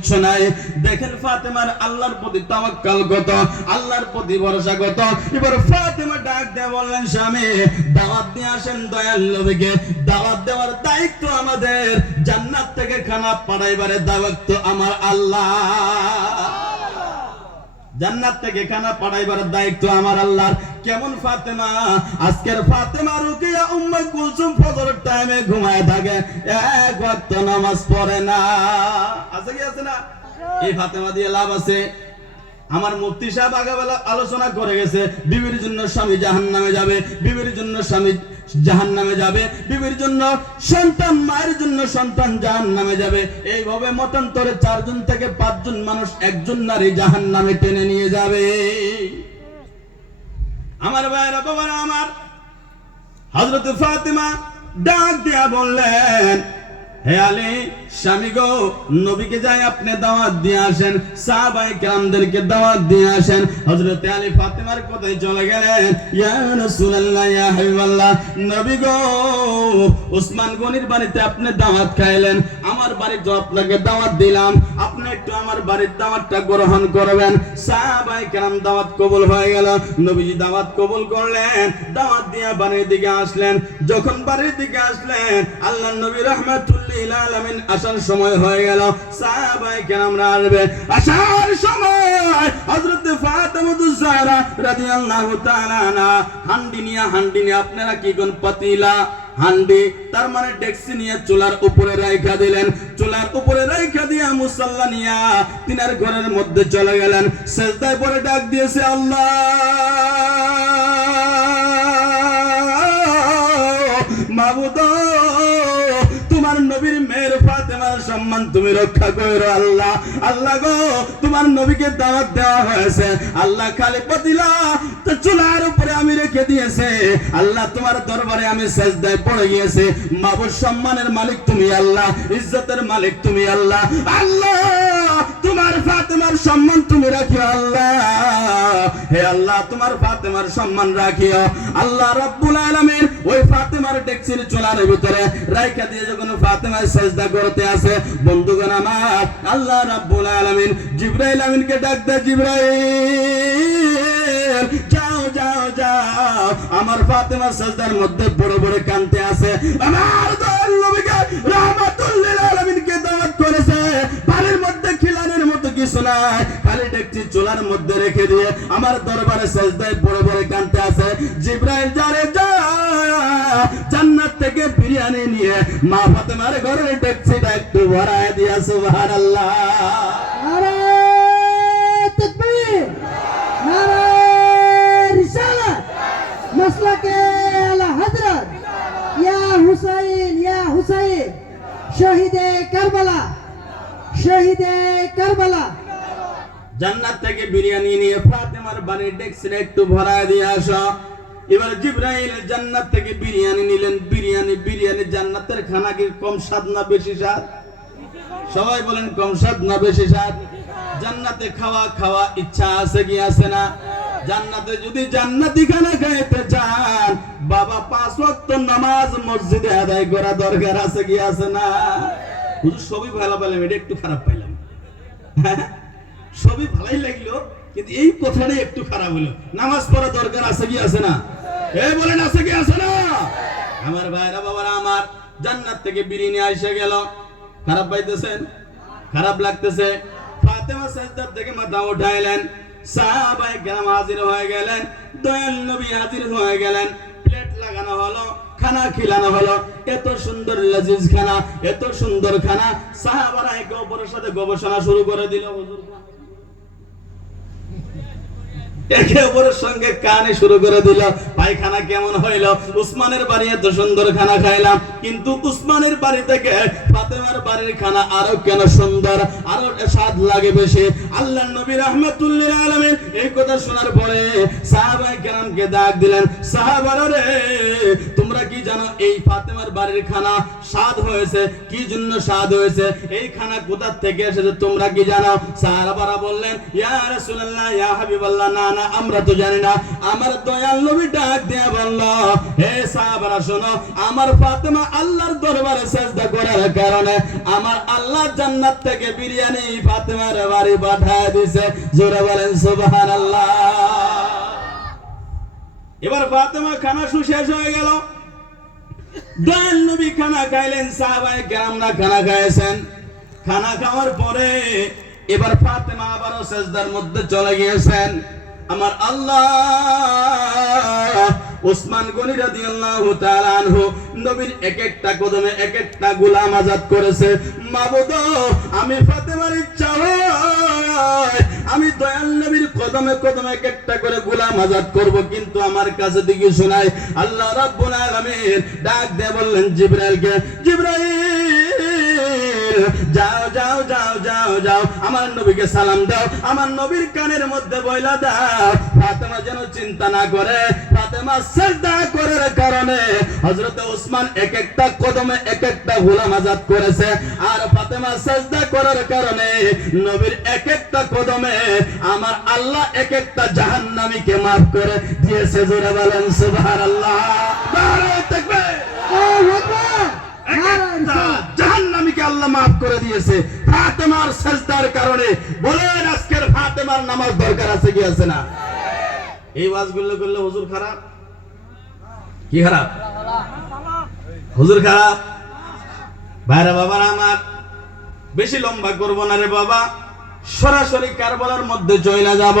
কিচ্ছু নাই। দেখেন ফাতেমার আল্লাহর প্রতি তাওয়াক্কুল কত, আল্লাহর প্রতি ভরসা কত। এবার ফাতেমা ডাক দিয়ে বললেন, স্বামী দাওয়াত দিয়ে আসেন দয়াল নবীকে, দাওয়াত দেওয়ার দায়িত্ব আমাদের, জান্নাত থেকে খানা পাঠাইবারে দাওয়াত তো আমার আল্লাহ, জান্নাত থেকে খানা পাঠাইবার দায়িত্ব আমার আল্লাহর। কেমন ফাতেমা? আজকের ফাতেমা রুকিয়া উম্মে কুলসুম ফজরের টাইমে ঘুমায় থাকে, এক ওয়াক্ত নামাজ পড়ে না। আছে কি আছে না? এই ফাতেমা দিয়ে লাভ আছে? আমার মুফতি সাহেব আগাবেলা আলোচনা করে গেছে, বিবির জন্য স্বামী জাহান্নামে যাবে, বিবির জন্য স্বামী জাহান্নামে যাবে, বিবির জন্য সন্তান, মায়ের জন্য সন্তান জাহান্নামে যাবে। এইভাবে মতান্তরে 4 জন থেকে 5 জন মানুষ একজন নারী জাহান্নামে টেনে নিয়ে যাবে। আমার ভাইরা বাবারা আমার, হযরত ফাতেমা ডাক দিয়া বললেন, হে আলী স্বামী গো, নবীকে যাই আপনি দাওয়াত দিয়ে আসেন, সাহাবায়ে কেরামদেরকে দাওয়াত দিয়ে আসেন। হযরত আলী ফাতেমার কথায় চলে গেলেন, ইয়া রাসূলুল্লাহ, ইয়া হাবিবাল্লাহ, নবী গো ওসমান গনির বাড়িতে আপনি দাওয়াত খাইলেন, আমার বাড়িতে আপনাকে দাওয়াত দিলাম, আপনি একটু আমার বাড়ির দাওয়াতটা গ্রহণ করবেন। সাহাবায়ে কেরাম দাওয়াত কবুল হয়ে গেল, নবীজি দাওয়াত কবুল করলেন, দাওয়াত দিয়ে বাড়ির দিকে আসলেন। যখন বাড়ির দিকে আসলেন, আল্লাহর নবী রাহমাতুল্লাহ আলামিন আসার সময় হয়ে গেল। সাহাবায়ে কেরামরা আসবে, আসার সময় হযরত ফাতেমাতুজ জাহরা রাদিয়াল্লাহু তাআলা আনহা হান্ডি নিয়ে আপনারা কি কোন পাতিলা, হান্ডি তার মানে ডেক্সি নিয়ে চুলার উপরে রাইখা দিলেন। চুলার উপরে রাইখা দিয়া মুসাল্লা নিয়া তিনার ঘরের মধ্যে চলে গেলেন। সেজদায় পড়ে ডাক দিয়েছে, আল্লাহ মাবুদ, তোমার নবীর মেয়ের ফাতেমার সম্মান তুমি রক্ষা করো আল্লাহ। আল্লাহ গো, তোমার নবীকে দাওয়াত দেওয়া হয়েছে, আল্লাহ খালি পাতিলা তো চুলার উপরে আমি রেখে দিয়েছে, আল্লাহ তোমার দরবারে আমি সেজদায় পড়ে গিয়েছে। মাবুদ, সম্মানের মালিক তুমি আল্লাহ, ইজ্জতের মালিক তুমি আল্লাহ। আল্লাহ তোমার ফাতেমার সম্মান তুমি রাখিও আল্লাহ, হে আল্লাহ তোমার ফাতেমার সম্মান রাখিও। আল্লাহ রাব্বুল আলামিন ওই ফাতেমার ডেক্সির চুলার ভিতরে রাইখা দিয়ে যখন ফাতেমা সেজদা করতে আসে, বন্ধুগণ আমার, আল্লাহ রাব্বুল আলামিন জিবরাইল আমিনকে ডাক দেয়, জিবরাইল যাও যাও যাও, আমার ফাতেমা সেজদার মধ্যে বড় বড় কানতে আছে, আমার দয়াল নবীকে রাহমাতুল লিল আলামিনকে দাওয়াত করেছে, বাড়ির মধ্যে খিলানের মতো কিছু নাই, খালি ডেকচি চুলার মধ্যে রেখে দিয়ে আমার দরবারে সেজদায় বড় বড় কানতে আছে। জিবরাইল যারে যা, জান্নাত থেকে বিরিয়ানি নিয়ে মা ফাতেমার ঘরের ডেকচিটা একটু ভরায় দিয়া, সুবহানাল্লাহ। নারে তাকবীর, নারে রিসালাত, মাসলাকে আলা হযরত ইয়া হুসাইন, ইয়া হুসাইন, শহীদে কারবালা, শহীদে কারবালা। জান্নাত থেকে বিরিয়ানি নিয়ে ফাতেমার বাড়ির ডেকচিটা একটু ভরায় দিয়ে আসো। এবার জিবরাইল জান্নাত থেকে বিরিয়ানি নিলেন। বিরিয়ানি জান্নাতের খানা কি কম স্বাদ না বেশি স্বাদ? সবাই বলেন কম স্বাদ না বেশি স্বাদ? জান্নাতে খাওয়া ইচ্ছা আছে কি আছে না? জান্নাতে যদি জান্নাতি খানা খাইতে চান, বাবা 5 ওয়াক্ত নামাজ মসজিদে আদায় করা দরকার আছে কি আছে না? হুজুর সবই ভালো পেলাম, এটা একটু খারাপ পাইলাম। সবই ভালোই লাগলো, কিন্তু এই কথাটাই একটু খারাপ হলো। নামাজ পড়া দরকার আছে কি আছে না? এই বলেন আছে কি আছে না? আমার ভাইরা বাবারা আমার, জান্নাত থেকে বিরিয়ানি এসে গেল, খারাপ পাইতেছেন? খারাপ লাগতেছে? ফাতেমা সাজদার থেকে মাথা উঠাইলেন, সাহাবায়ে কেরাম হাজির হয়ে গেলেন, দয়াল নবী হাজির হয়ে গেলেন, প্লেট লাগানো হলো, খানা খিলানো হলো। এত সুন্দর লজিজ খানা, এত সুন্দর খানা, সাহাবারা একে অপরের সাথে গবেষণা শুরু করে দিল। হুজুর একে অপরের সঙ্গে কানে শুরু করে দিল, পায়খানা কেমন হইল? উসমানের বাড়ি এত সুন্দর খানা খাইলাম, কিন্তু উসমানের বাড়ি থেকে ফাতেমার বাড়ির খানা আরো কেন সুন্দর, আরো স্বাদ লাগে বেশি। আল্লাহর নবী রাহমাতুল লিল আলামিন এই কথা শোনার পরে সাহাবায়ে কেরামকে ডাক দিলেন, সাহাবারা রে, তোমরা কি জানো এই ফাতেমার বাড়ির খানা স্বাদ হয়েছে, কি জন্য স্বাদ হয়েছে, এই খানা কোথা থেকে এসেছে তোমরা কি জানো? সাহাবারা বললেন ইয়া রাসূলুল্লাহ ইয়া হাবিবাল্লাহ, না না আমরা তো জানি না। আমার দয়াল নবী ডাক দিয়া বলল, হে সাহাবারা শোনো, আমার ফাতেমা আল্লাহর দরবারে সিজদা করার কারণে আমার আল্লাহ জান্নাত থেকে বিরিয়ানি ফাতেমার বাড়ি পাঠায় দিয়েছে। জোরে বলেন সুবহানাল্লাহ। এবার ফাতেমা খানা শেষ হয়ে গেল, দয়াল নবী খানা খাইলেন, সাহাবায়ে কেরামরা খানা খাইছেন। খানা খাওয়ার পরে এবার ফাতেমা আবারও সিজদার মধ্যে চলে গিয়েছেন। আমার আল্লাহ ওসমান গনি রাদিয়াল্লাহু তাআলা আনহু নবীর এক একটা কদমে এক একটা গোলাম আজাদ করেছে। মাবুদ, আমি ফাতেমার ইচ্ছা হয় আমি দয়াল নবীর কদমে কদমে এক একটা করে গোলাম আজাদ করব, কিন্তু আমার কাছে দিকে শোনাই। আল্লাহ রাব্বুল আলামিন ডাক দিয়ে বললেন জিবরাইলকে, জিবরাইল যাও যাও যাও যাও যাও, আমার নবীকে সালাম দাও, আমার নবীর কানের মধ্যে বইলা দাও ফাতেমা যেন চিন্তা না করে। ফাতেমা সিজদা করার কারণে হযরত ওসমান এক একটা কদমে এক একটা গোলাম আজাদ করেছে, আর ফাতেমা সিজদা করার কারণে নবীর এক একটা কদমে আমার আল্লাহ এক একটা জাহান্নামীকে maaf করে দিয়েছে। জোরে বলেন সুবহানাল্লাহ। নারে তাকবীর। আল্লাহু আকবার। জাহান্নামীকে আল্লাহ maaf করে দিয়েছে ফাতেমার সিজদার কারণে। বলেন আজকের ফাতেমার নামাজ দরকার আছে কি আছে না? এই ওয়াজগুলো করলে হুজুর খারাপ? কি খারাপ? হুজুর খারাপ? ভাইরা বাবারা আমার, বেশি লম্বা করব না রে বাবা, সরাসরি কারবালার মধ্যে চলে যাব।